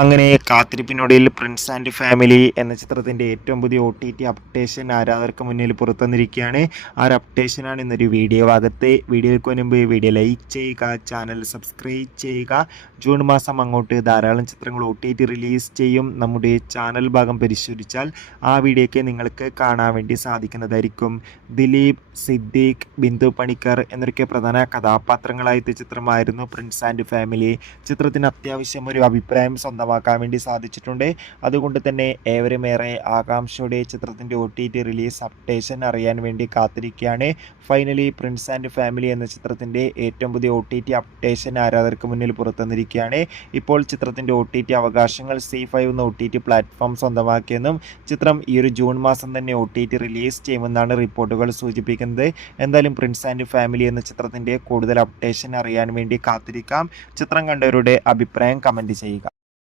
അങ്ങനെ കാത്തിരിപ്പിനൊടുവിൽ Prince and family എന്ന ചിത്രത്തിൻ്റെ ഏറ്റവും പുതിയ OTT അപ്ഡേഷൻ ആരാധകർക്ക് മുന്നിൽ പുറത്തുവന്നിരിക്കുകയാണ്. ആ ഒരു അപ്ഡേഷനാണ് ഇന്നൊരു വീഡിയോ ഭാഗത്ത്. വീഡിയോയ്ക്ക് മുൻപ് വീഡിയോ ലൈക്ക് ചെയ്യുക, ചാനൽ സബ്സ്ക്രൈബ് ചെയ്യുക. ജൂൺ മാസം അങ്ങോട്ട് ധാരാളം ചിത്രങ്ങൾ OTT റിലീസ് ചെയ്യും. നമ്മുടെ ചാനൽ ഭാഗം പരിശോധിച്ചാൽ ആ വീഡിയോയ്ക്ക് നിങ്ങൾക്ക് കാണാൻ വേണ്ടി സാധിക്കുന്നതായിരിക്കും. ദിലീപ്, സിദ്ദീഖ്, ബിന്ദു പണിക്കർ എന്നൊക്കെ പ്രധാന കഥാപാത്രങ്ങളായ ചിത്രമായിരുന്നു പ്രിൻസ് ആൻഡ് ഫാമിലി. ചിത്രത്തിന് അത്യാവശ്യം ഒരു അഭിപ്രായം സ്വന്തമാക്കാൻ വേണ്ടി സാധിച്ചിട്ടുണ്ട്. അതുകൊണ്ട് തന്നെ ഏവരും ഏറെ ആകാംക്ഷയോടെ ചിത്രത്തിൻ്റെ OTT റിലീസ് അപ്ഡേഷൻ അറിയാൻ വേണ്ടി കാത്തിരിക്കുകയാണ്. ഫൈനലി പ്രിൻസ് ആൻഡ് ഫാമിലി എന്ന ചിത്രത്തിൻ്റെ ഏറ്റവും പുതിയ OTT അപ്ഡേഷൻ ആരാധകർക്ക് മുന്നിൽ പുറത്തുവന്നിരിക്കുകയാണ്. ഇപ്പോൾ ചിത്രത്തിൻ്റെ OTT അവകാശങ്ങൾ ZEE5 എന്ന OTT പ്ലാറ്റ്ഫോം സ്വന്തമാക്കിയെന്നും ചിത്രം ഈ ഒരു ജൂൺ മാസം തന്നെ OTT റിലീസ് ചെയ്യുമെന്നാണ് റിപ്പോർട്ടുകൾ സൂചിപ്പിക്കുന്നത്. എന്തായാലും പ്രിൻസ് ആൻഡ് ഫാമിലി എന്ന ചിത്രത്തിൻ്റെ കൂടുതൽ അപ്ഡേഷൻ അറിയാൻ വേണ്ടി കാത്തിരിക്കാം. ചിത്രം കണ്ടവരുടെ അഭിപ്രായം കമൻറ്റ് ചെയ്യുക.